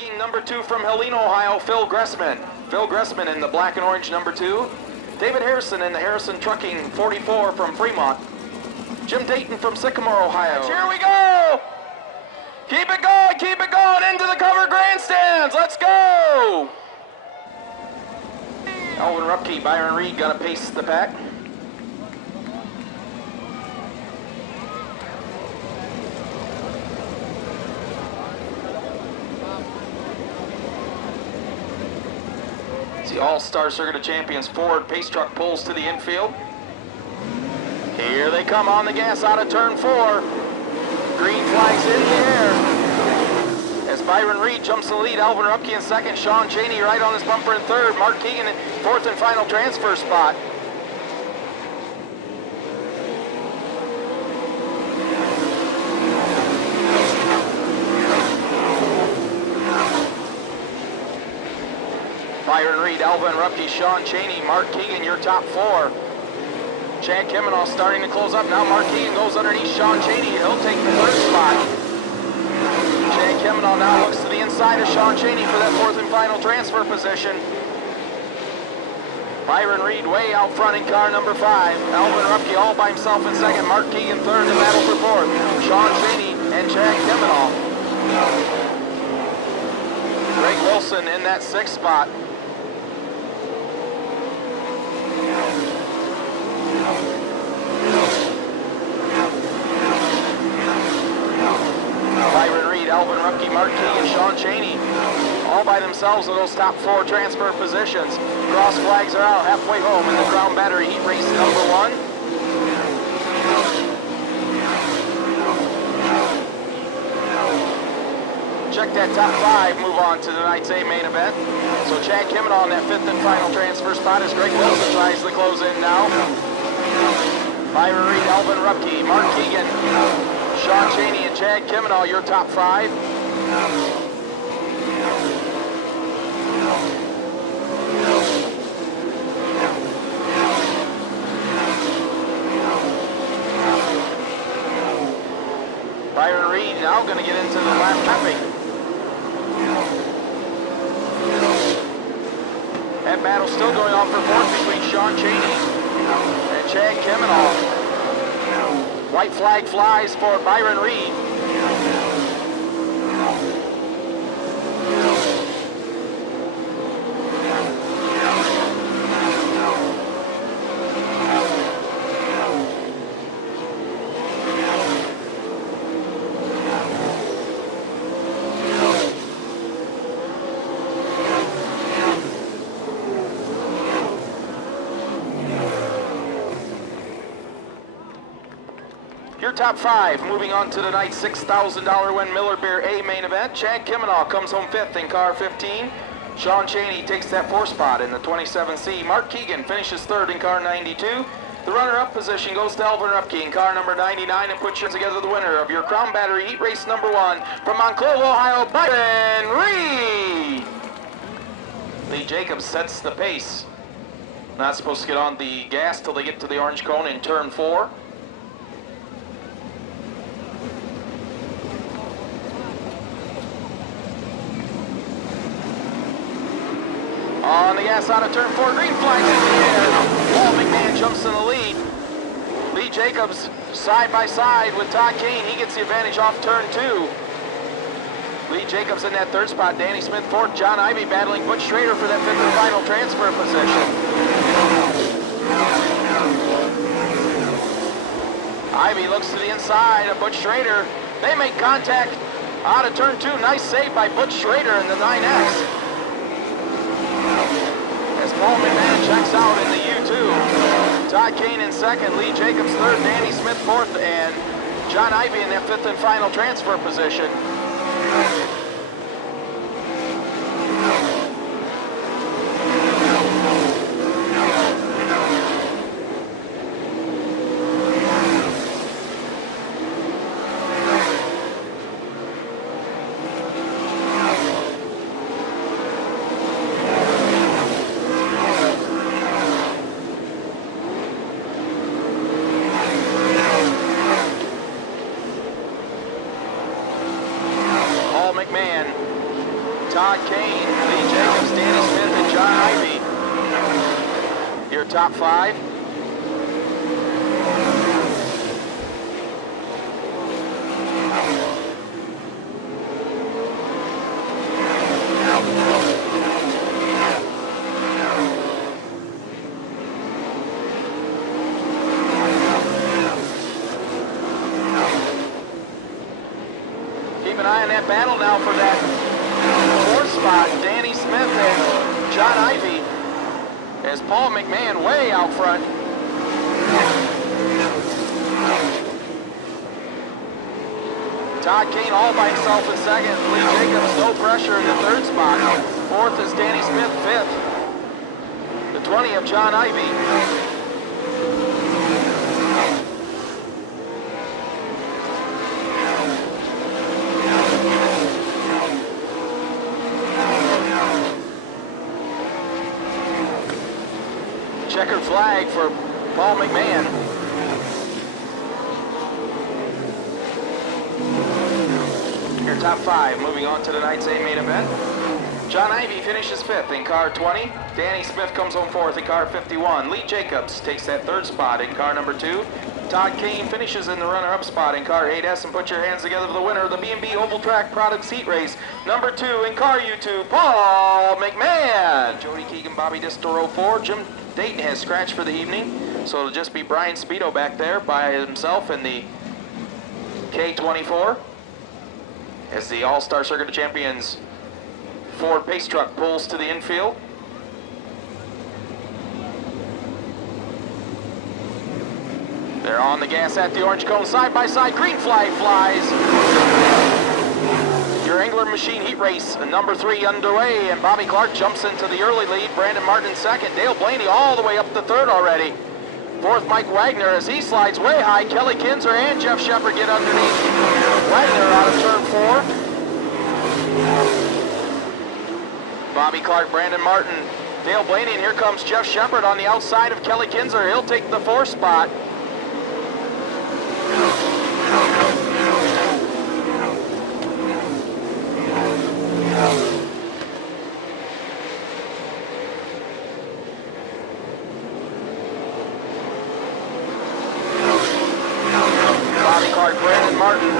rigging number 2 from Helena, Ohio, Phil Gressman. Phil Gressman in the black and orange number 2. David Harrison in the Harrison Trucking 44 from Fremont. Jim Dayton from Sycamore, Ohio. Here we go! Keep it going, into the cover grandstands, let's go! Alvin Rupke, Byron Reed gonna pace the pack. The All-Star Circuit of Champions Ford pace truck pulls to the infield. Here they come on the gas out of turn 4. Green flags in the air. As Byron Reed jumps the lead, Alvin Rupke in second, Sean Cheney right on his bumper in third, Mark Keegan in fourth and final transfer spot. Byron Reed, Alvin Rupke, Sean Cheney, Mark Keegan, your top 4. Chad Kemenall starting to close up. Now Mark Keegan goes underneath Sean Cheney. He'll take the third spot. Chad Kemenall now looks to the inside of Sean Cheney for that fourth and final transfer position. Byron Reed way out front in car number 5. Alvin Rupke all by himself in second. Mark Keegan third in battle for fourth. Sean Cheney and Chad Kemenall. Greg Wilson in that 6th spot. Byron Reed, Alvin Rupke, Mark Keegan, Sean Cheney, all by themselves in those top 4 transfer positions. Cross flags are out halfway home in the Crown Battery Heat Race number 1. Check that top 5, move on to tonight's A main event. So Chad Kemenall in that 5th and final transfer spot as Greg Wilson tries to close in now. Byron Reed, Alvin Rupke, Mark Keegan, Sean Cheney, and Chad Kemenall, your top 5. Byron Reed now going to get into the lap lapping. That battle still going on for fourth between Sean Cheney and Chad Kemenall. White flag flies for Byron Reed. Your top 5, moving on to tonight's $6,000 win Miller Beer A main event. Chad Kemenall comes home 5th in car 15. Sean Cheney takes that 4th spot in the 27C. Mark Keegan finishes 3rd in car 92. The runner-up position goes to Alvin Rupke in car number 99 and puts together the winner of your Crown Battery Heat Race number 1 from Monclova, Ohio, Byron Reed. Lee Jacobs sets the pace. Not supposed to get on the gas till they get to the orange cone in turn 4. On the gas out of turn 4, green flags in the air. Paul McMahon jumps in the lead. Lee Jacobs side by side with Todd Kane. He gets the advantage off turn 2. Lee Jacobs in that 3rd spot. Danny Smith 4th. John Ivey battling Butch Schrader for that 5th and final transfer position. Ivey looks to the inside of Butch Schrader. They make contact out of turn 2. Nice save by Butch Schrader in the 9X. As Paul McMahon checks out in the U2. Todd Kane in 2nd, Lee Jacobs 3rd, Danny Smith 4th, and John Ivey in that 5th and final transfer position. Todd Kane, Lee Jacobs, Danny Smith, and John Ivey. Your top 5. Keep an eye on that battle now for that 4th spot. Danny Smith and John Ivey, as Paul McMahon way out front. Todd Kane all by himself in 2nd. Lee Jacobs, no pressure in the 3rd spot. 4th is Danny Smith, 5th. The 20 of John Ivey. Checkered flag for Paul McMahon. Your top 5, moving on to tonight's main event. John Ivey finishes 5th in car 20. Danny Smith comes home 4th in car 51. Lee Jacobs takes that 3rd spot in car number 2. Todd Kane finishes in the runner-up spot in car 8S, and put your hands together for the winner of the B&B Oval Track Products Heat Race. Number 2 in car U2, Paul McMahon. Jody Keegan, Bobby Distoro 4. Jim Dayton has scratched for the evening, so it'll just be Brian Speedo back there by himself in the K24 as the All-Star Circuit of Champions Ford Pace Truck pulls to the infield. They're on the gas at the orange cone, side by side, green flag flies. Your Angler Machine Heat Race, number 3 underway, and Bobby Clark jumps into the early lead. Brandon Martin 2nd. Dale Blaney all the way up to 3rd already. 4th, Mike Wagner as he slides way high. Kelly Kinzer and Jeff Shepard get underneath. Wagner out of turn 4. Bobby Clark, Brandon Martin, Dale Blaney, and here comes Jeff Shepard on the outside of Kelly Kinzer. He'll take the 4th spot. Bobby Clark, Brandon Martin,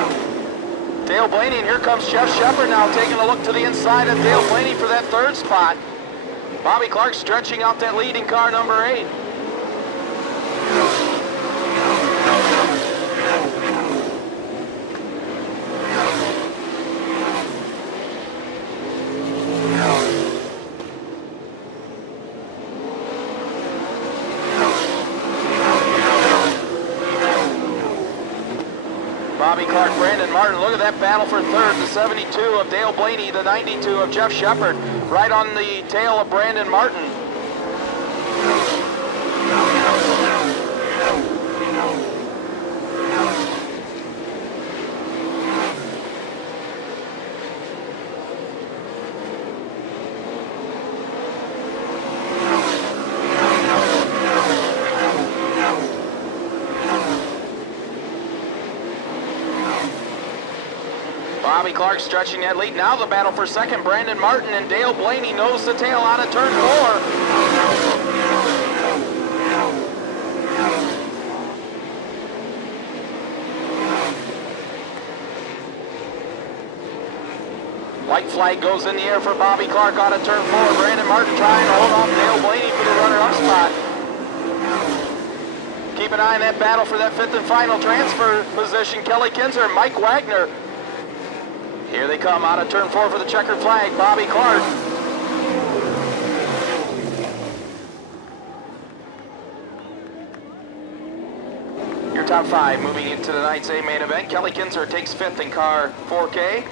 Dale Blaney, and here comes Jeff Shepard now taking a look to the inside of Dale Blaney for that 3rd spot. Bobby Clark stretching out that lead in car number 8. Bobby Clark, Brandon Martin, look at that battle for 3rd. The 72 of Dale Blaney, the 92 of Jeff Shepard, right on the tail of Brandon Martin. Bobby Clark stretching that lead. Now the battle for 2nd. Brandon Martin and Dale Blaney nose to tail out of turn 4. White flag goes in the air for Bobby Clark out of turn 4. Brandon Martin trying to hold off Dale Blaney for the runner-up spot. Keep an eye on that battle for that 5th and final transfer position. Kelly Kinzer and Mike Wagner. Here they come out of turn 4 for the checkered flag. Bobby Clark. Your top 5 moving into tonight's main event. Kelly Kinzer takes 5th in car 4K.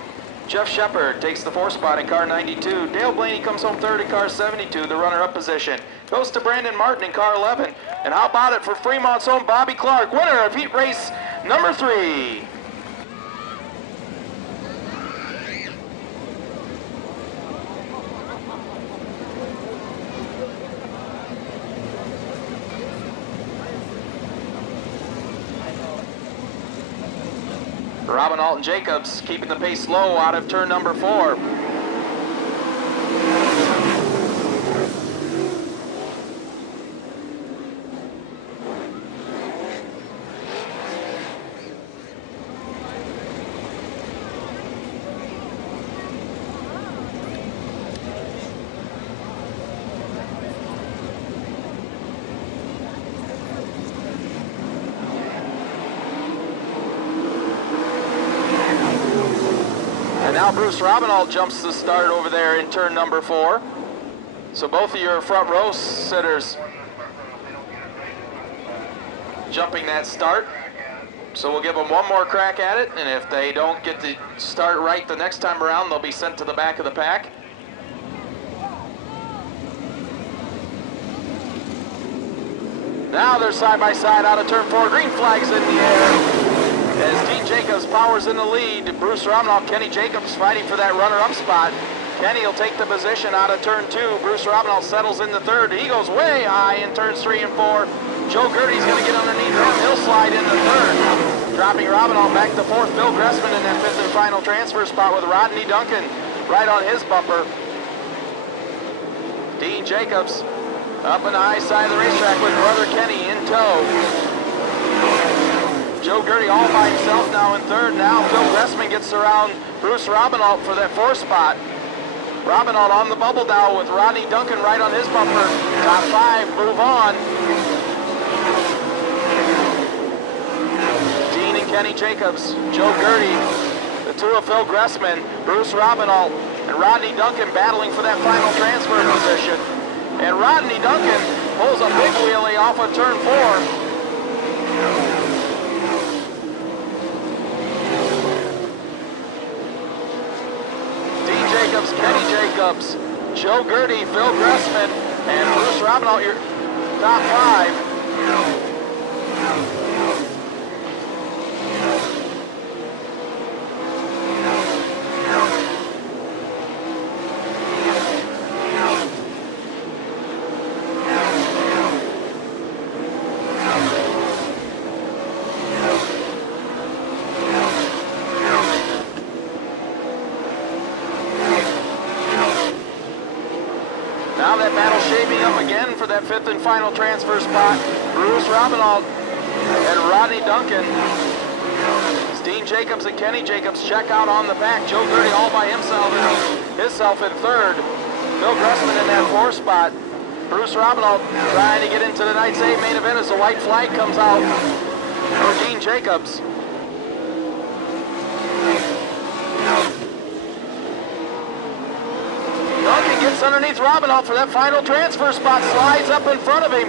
Jeff Shepard takes the 4th spot in car 92. Dale Blaney comes home 3rd in car 72, the runner-up position. Goes to Brandon Martin in car 11. And how about it for Fremont's own Bobby Clark, winner of heat race number 3. Robin Alton Jacobs keeping the pace low out of turn number 4. Now Bruce Robinall jumps the start over there in turn number 4. So both of your front row sitters jumping that start. So we'll give them one more crack at it, and if they don't get the start right the next time around, they'll be sent to the back of the pack. Now they're side by side out of turn 4. Green flag's in the air as Dean Jacobs powers in the lead. Bruce Robinall, Kenny Jacobs fighting for that runner-up spot. Kenny will take the position out of turn 2. Bruce Robinall settles in the third. He goes way high in turns 3 and 4. Joe Gertie's going to get underneath him. He'll slide into third. Dropping Robinall back to 4th. Bill Gressman in that 5th and final transfer spot with Rodney Duncan right on his bumper. Dean Jacobs up on the high side of the racetrack with brother Kenny in tow. Joe Gertie all by himself now in third. Now Bill Gressman gets around Bruce Robinall for that 4th spot. Robinall on the bubble now with Rodney Duncan right on his bumper. Top 5 move on. Dean and Kenny Jacobs, Joe Gertie, the 2 of Phil Gressman, Bruce Robinall, and Rodney Duncan battling for that final transfer position. And Rodney Duncan pulls a big wheelie off of turn 4. Kenny Jacobs, Joe Gertie, Phil Gressman, and Bruce Robinall, your top 5. Now that battle shaping up again for that 5th and final transfer spot. Bruce Robinall and Rodney Duncan. Dean Jacobs and Kenny Jacobs check out on the back. Joe Gertie all by himself in third. Phil Gressman in that 4th spot. Bruce Robinall trying to get into the night's 8 main event as the white flag comes out for Dean Jacobs. Duncan gets underneath Robinall for that final transfer spot, slides up in front of him.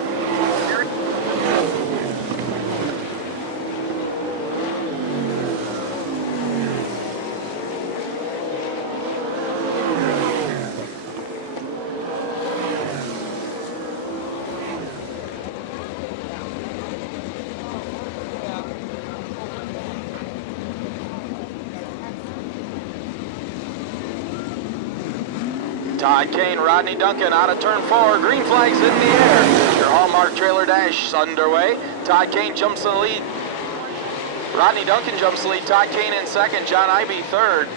Todd Kane, Rodney Duncan out of turn 4. Green flag's in the air. Your Hallmark trailer dash underway. Todd Kane jumps in the lead. Rodney Duncan jumps the lead. Todd Kane in second. John Ivey third.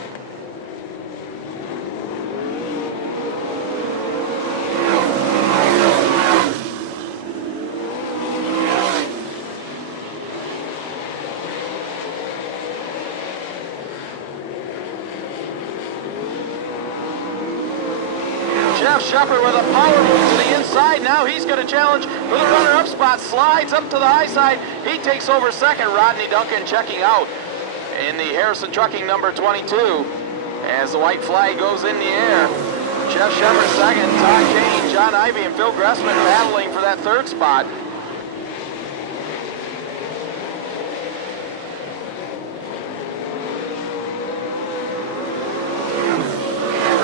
Jeff Shepard with a power move to the inside. Now he's going to challenge for the runner-up spot. Slides up to the high side. He takes over second. Rodney Duncan checking out in the Harrison Trucking number 22 as the white flag goes in the air. Jeff Shepard second. Todd Kane, John Ivey, and Phil Gressman battling for that 3rd spot.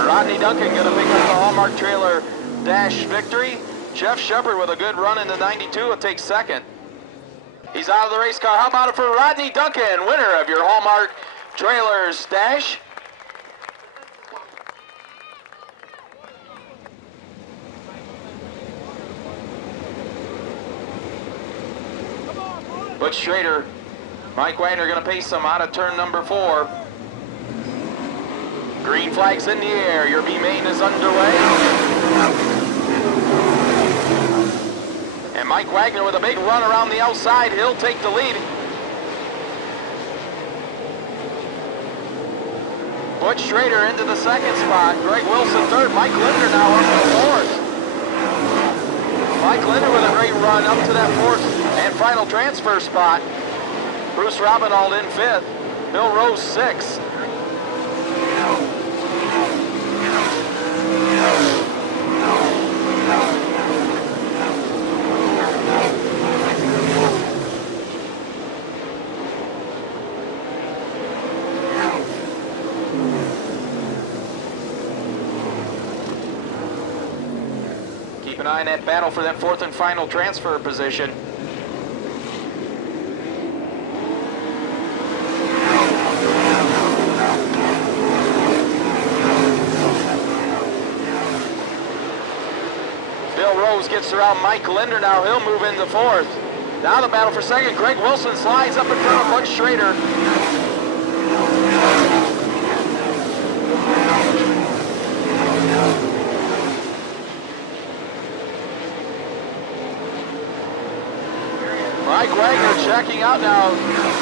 Rodney Duncan going to pick up the Hallmark trailer dash victory. Jeff Shepard with a good run in the 92 will take second. He's out of the race car. How about it for Rodney Duncan, winner of your Hallmark trailers dash? Butch Schrader, Mike Wagner going to pace him out of turn number 4. Green flag's in the air. Your B main is underway. And Mike Wagner with a big run around the outside. He'll take the lead. Butch Schrader into the 2nd spot. Greg Wilson 3rd. Mike Linder now up to 4th. Mike Linder with a great run up to that 4th and final transfer spot. Bruce Robinall in 5th. Bill Rose 6th. Keep an eye on that battle for that fourth and final transfer position. Bill Rose gets around Mike Linder now. He'll move into fourth. Now the battle for second. Greg Wilson slides up in front of Butch Schrader. Mike Wagner checking out now.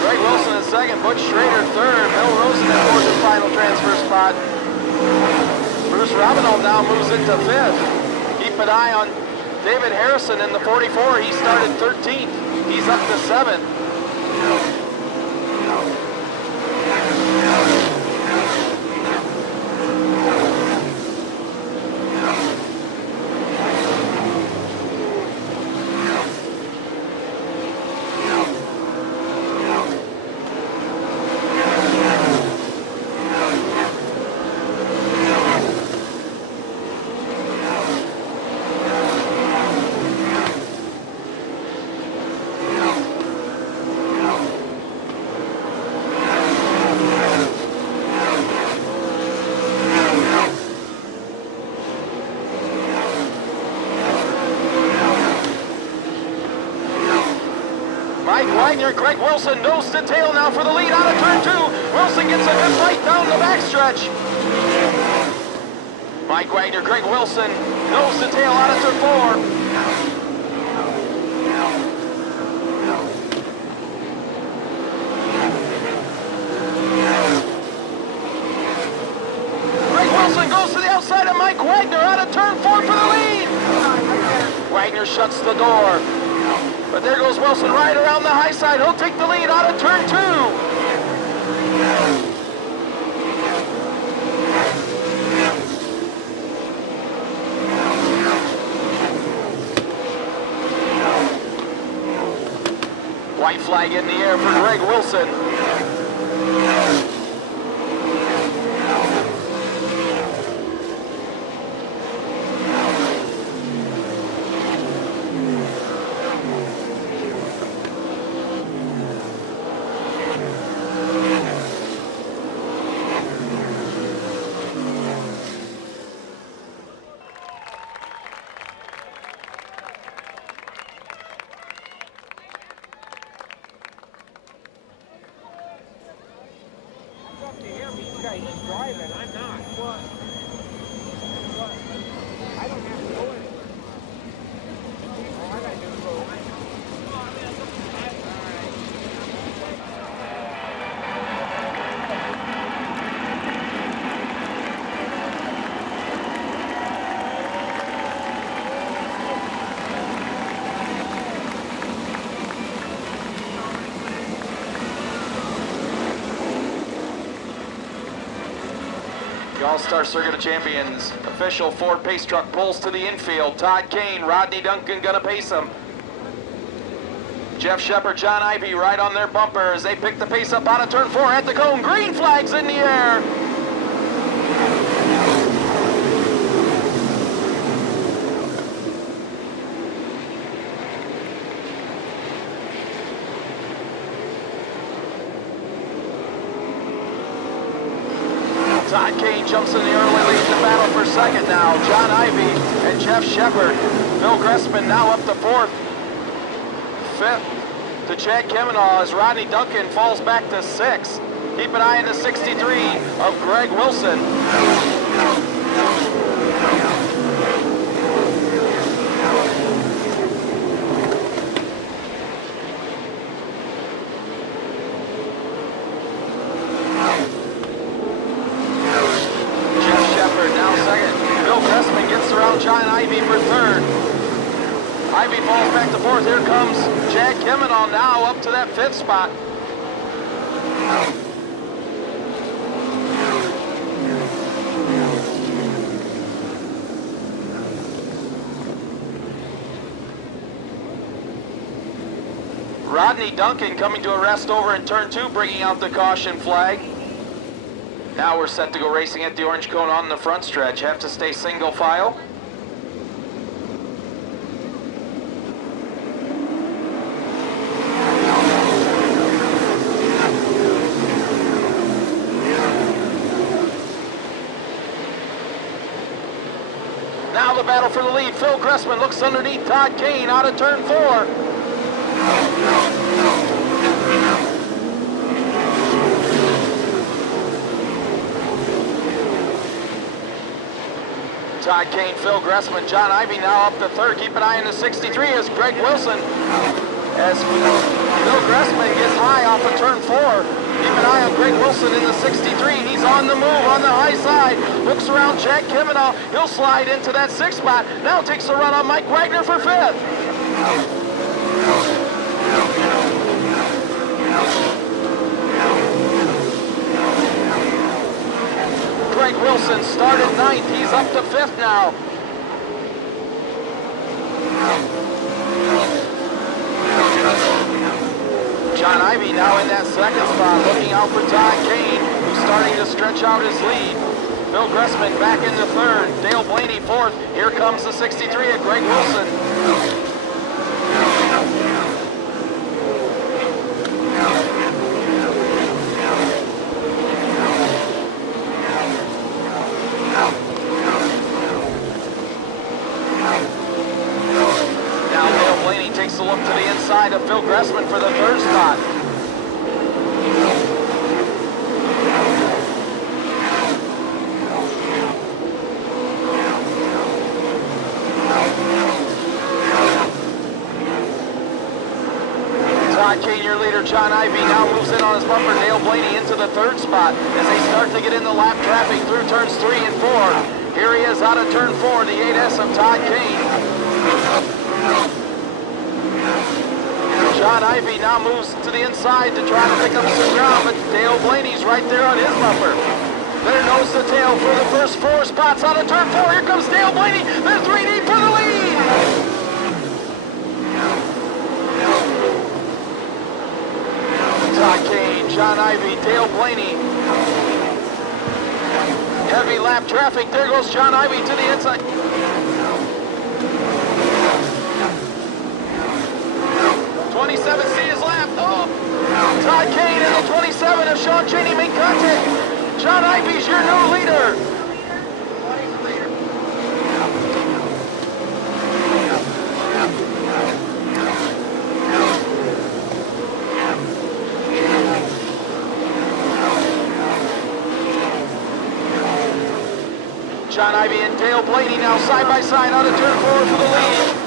Greg Wilson in second, Butch Schrader third. Bill Rose in that fourth and final transfer spot. Bruce Robinall now moves into fifth. Keep an eye on David Harrison in the 44. He started 13th. He's up to seventh. Mike Wagner, Greg Wilson, nose to tail now for the lead out of turn two. Wilson gets a good fight down the backstretch. Mike Wagner, Greg Wilson, nose to tail out of turn four. Greg Wilson goes to the outside of Mike Wagner out of turn four for the lead. Wagner shuts the door. But there goes Wilson right around the high side. He'll take the lead out of turn two. White flag in the air for Greg Wilson. He's driving, I'm not. What? I don't have to go anywhere. All I gotta do is go. All-Star Circuit of Champions. Official Ford Pace Truck pulls to the infield. Todd Kane, Rodney Duncan gonna pace him. Jeff Shepard, John Ivy right on their bumper as they pick the pace up out of turn four at the cone. Green flags in the air. Todd Kane jumps in the early lead in the battle for second now. John Ivy and Jeff Shepard. Bill Gressman now up to fourth. Fifth to Chad Kemenaugh as Rodney Duncan falls back to sixth. Keep an eye on the 63 of Greg Wilson. John Ivy for third. Ivy falls back to fourth. Here comes Chad Kemenaugh now up to that fifth spot. Rodney Duncan coming to a rest over in turn two, bringing out the caution flag. Now we're set to go racing at the orange cone on the front stretch. Have to stay single file. Now the battle for the lead. Phil Gressman looks underneath Todd Kane out of turn 4. Todd Kane, Phil Gressman, John Ivey now up to third. Keep an eye on the 63 as Greg Wilson, as Phil Gressman gets high off of turn 4. Keep an eye on Greg Wilson in the 63. He's on the move on the high side. Looks around Chad Kimmenow. He'll slide into that 6th spot. Now takes a run on Mike Wagner for 5th. Greg Wilson started 9th. He's up to 5th now. John Ivey now in that 2nd spot, looking out for Todd Kane, who's starting to stretch out his lead. Phil Gressman back into 3rd. Dale Blaney 4th. Here comes the 63 of Greg Wilson. Takes a look to the inside of Phil Gressman for the 3rd spot. Todd Kane, your leader, John Ivey, now moves in on his bumper. Dale Blaney into the 3rd spot as they start to get in the lap traffic through turns 3 and 4. Here he is out of turn 4, the 8S of Todd Kane. John Ivey now moves to the inside to try to pick up some ground, but Dale Blaney's right there on his bumper. They're nose to tail for the first 4 spots out of turn 4. Here comes Dale Blaney. They're 3 deep for the lead. Todd Kane, John Ivey, Dale Blaney. Heavy lap traffic. There goes John Ivey to the inside. 27C is lap. Oh! Todd Kane and the 27 of Sean Cheney make contact. John Ivey's your new leader. John Ivey and Dale Blaney now side by side out of turn 4 for the lead.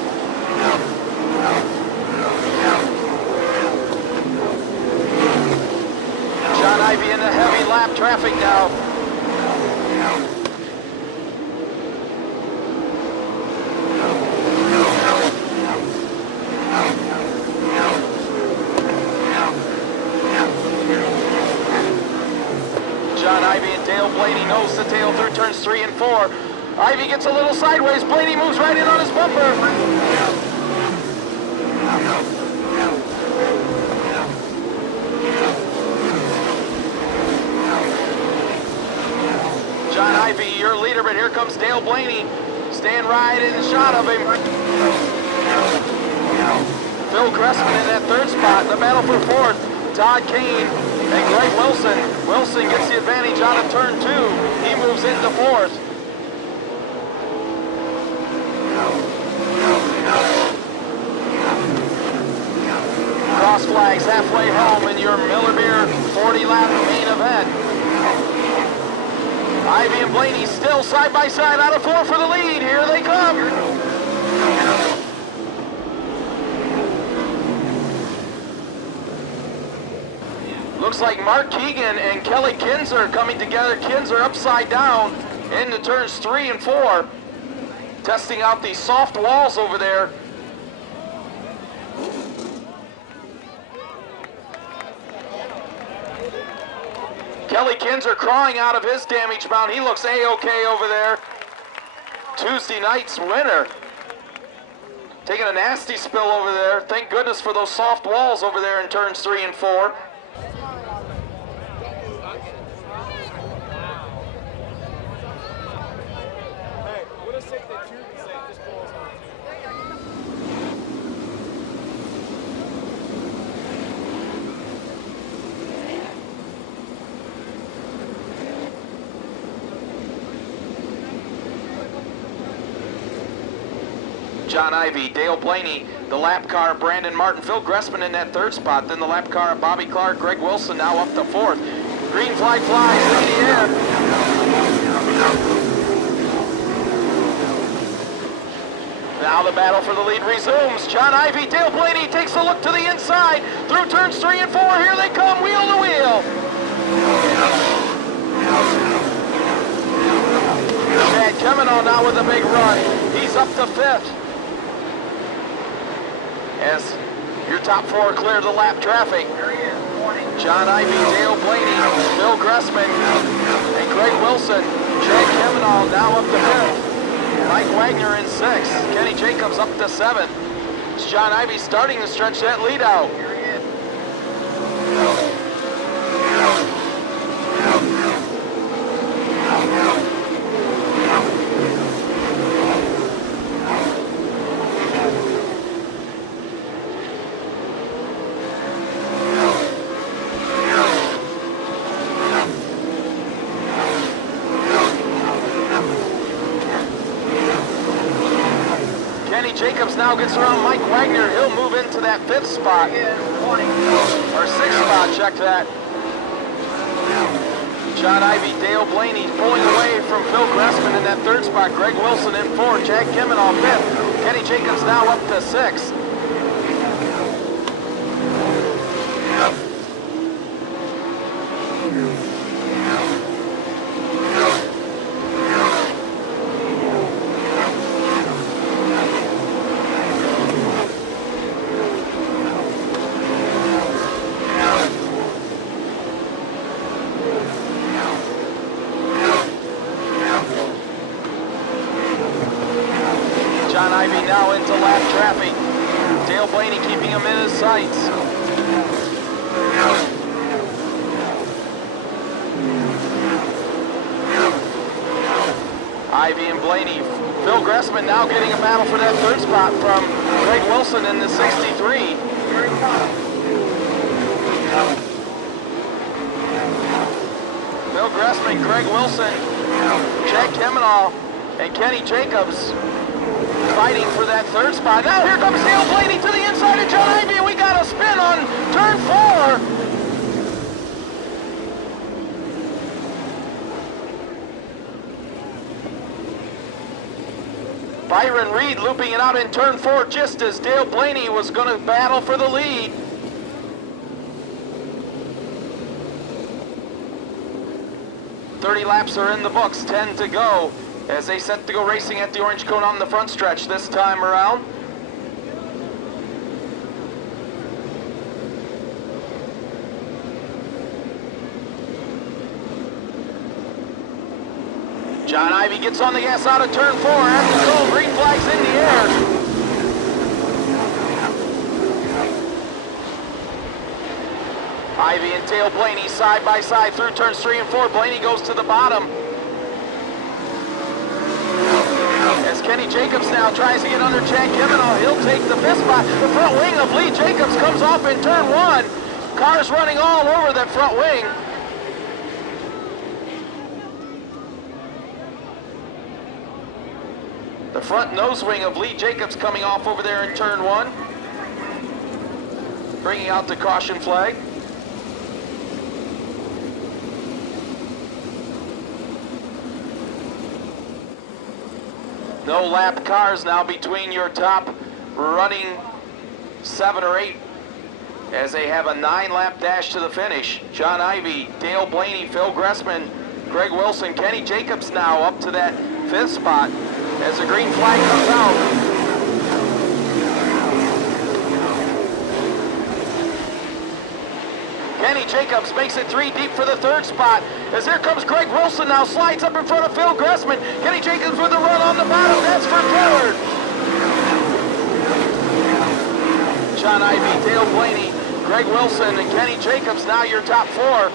John Ivey in the heavy lap traffic now. John Ivey and Dale Blaney nose to tail through turns 3 and 4. Ivey gets a little sideways. Blaney moves right in on his bumper. John Ivey, your leader, but here comes Dale Blaney. Staying right in the shot of him. Phil Gressman in that 3rd spot. The battle for 4th. Todd Kane and Greg Wilson. Wilson gets the advantage out of turn 2. He moves into 4th. Cross flags halfway home in your Miller Beer 40-lap main event. Ivey and Blaney still side by side out of 4 for the lead. Here they come. Looks like Mark Keegan and Kelly Kinzer coming together. Kinzer upside down into turns 3 and 4. Testing out these soft walls over there. Kelly Kinzer crawling out of his damage bound. He looks A-OK over there. Tuesday night's winner. Taking a nasty spill over there. Thank goodness for those soft walls over there in turns 3 and 4. Hey, what a safe that tube is saying just pulls on. John Ivy, Dale Blaney, the lap car, Brandon Martin, Phil Gressman in that third spot. Then the lap car, Bobby Clark, Greg Wilson now up to fourth. Green flag flies in the air. Now the battle for the lead resumes. John Ivy, Dale Blaney takes a look to the inside. Through turns 3 and 4, here they come, wheel to wheel. Chad Kemino now with a big run. He's up to 5th. As your top 4 clear the lap traffic. John Ivy, Dale Blaney, Phil Gressman, and Greg Wilson. Chad Kemino now up to 5th. Mike Wagner in 6th. Kenny Jacobs up to 7th. It's John Ivy starting to stretch that lead out. Kenny Jacobs now gets around Mike Wagner. He'll move into that 5th spot. Or 6th spot, check that. John Ivy, Dale Blaney pulling away from Phil Gressman in that 3rd spot. Greg Wilson in 4th. Chad Kemino 5th. Kenny Jacobs now up to 6th. John Ivy now into lap traffic. Dale Blaney keeping him in his sights. Ivy and Blaney. Phil Gressman now getting a battle for that 3rd spot from Greg Wilson in the 63. Phil Gressman, Greg Wilson, Chad Kemino, and Kenny Jacobs fighting for that 3rd spot. Now here comes Dale Blaney to the inside of John Ivy, and we got a spin on turn 4. Byron Reed looping it out in turn 4 just as Dale Blaney was going to battle for the lead. "30 laps are in the books, 10 to go, as they set to go racing at the orange cone on the front stretch this time around. John Ivy gets on the gas out of turn 4 at the cone. Green flag's in the air. Ivy and Dale Blaney side by side through turns 3 and 4. Blaney goes to the bottom. As Kenny Jacobs now tries to get under Chad Kemino, he'll take the 5th spot. The front wing of Lee Jacobs comes off in turn 1. Cars running all over that front wing. The front nose wing of Lee Jacobs coming off over there in turn 1. Bringing out the caution flag. No lap cars now between your top running 7 or 8 as they have a 9-lap dash to the finish. John Ivy, Dale Blaney, Phil Gressman, Greg Wilson, Kenny Jacobs now up to that 5th spot as the green flag comes out. Kenny Jacobs makes it 3 deep for the 3rd spot. As here comes Greg Wilson now, slides up in front of Phil Gressman. Kenny Jacobs with a run on the bottom, that's for 3rd. John Ivy, Dale Blaney, Greg Wilson, and Kenny Jacobs now your top 4.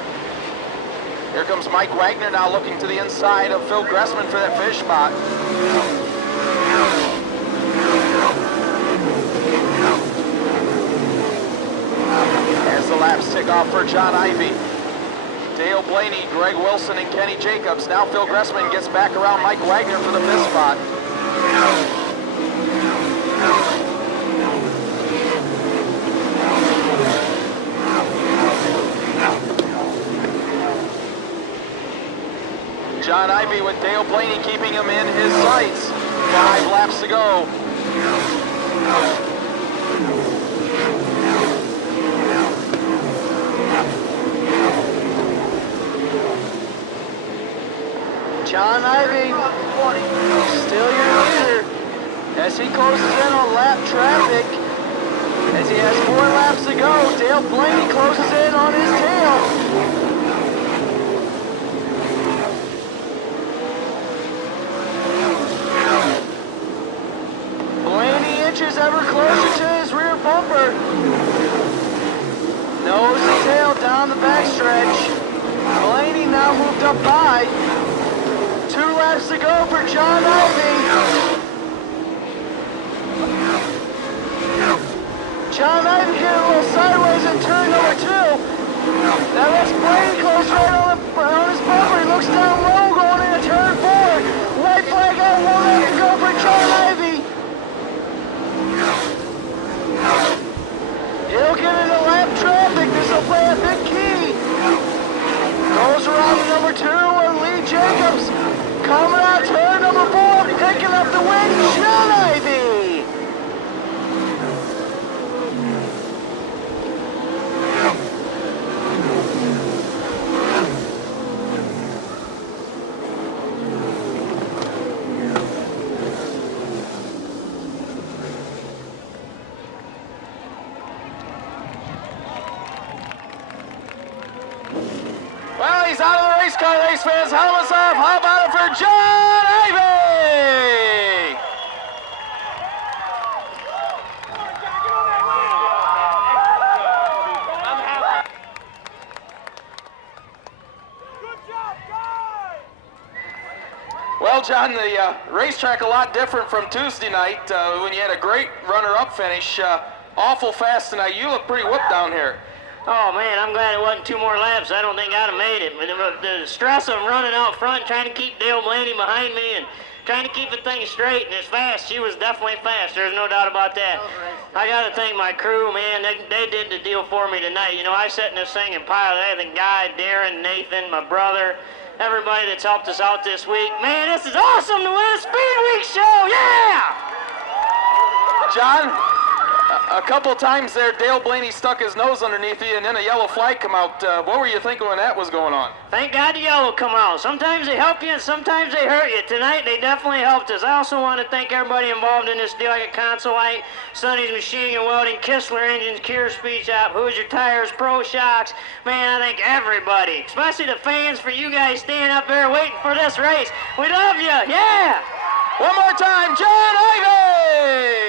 Here comes Mike Wagner now looking to the inside of Phil Gressman for that finish spot. As the laps tick off for John Ivy, Dale Blaney, Greg Wilson, and Kenny Jacobs. Now Phil Gressman gets back around Mike Wagner for the 5th spot. John Ivy with Dale Blaney keeping him in his sights. 5 laps to go. John Ivy, still your leader as he closes in on lap traffic. As he has 4 laps to go, Dale Blaney closes in on his tail. Blaney inches ever closer to his rear bumper. Nose to tail down the backstretch. Blaney now moved up by. 2 laps to go for John Ivy. John Ivy getting a little sideways in turn number 2. Now that's Blaney close right on his bumper. He looks down low going into turn 4. White flag out, 1 lap to go for John Ivy. He'll get into lap traffic. This will play a big key. Goes around to number 2 and Lee Jacobs coming out turn number 4, picking up the win, John Ivy. Well, he's out of the race car, race fans. Helmets off. How about it for John Ivy? Well, John, the racetrack a lot different from Tuesday night when you had a great runner-up finish. Awful fast tonight. You look pretty whipped down here. Oh man, I'm glad it wasn't 2 more laps. I don't think I'd have made it. But the stress of running out front, trying to keep Dale Blaney behind me, and trying to keep the thing straight and as fast. She was definitely fast. There's no doubt about that. I got to thank my crew, man. They did the deal for me tonight. You know, I sat in this thing and pilot. I had the guy, Darren, Nathan, my brother, everybody that's helped us out this week. Man, this is awesome to win a Speedweek show. Yeah! John, a couple times there, Dale Blaney stuck his nose underneath you, and then a yellow flag come out. What were you thinking when that was going on? Thank God the yellow come out. Sometimes they help you and sometimes they hurt you. Tonight they definitely helped us. I also want to thank everybody involved in this deal. I got Consolite, Sonny's Machining and Welding, Kistler Engines, Cure Speed Shop, Hoosier Tires, Pro Shocks. Man, I thank everybody, especially the fans, for you guys staying up there waiting for this race. We love you. Yeah! One more time, John Ivy!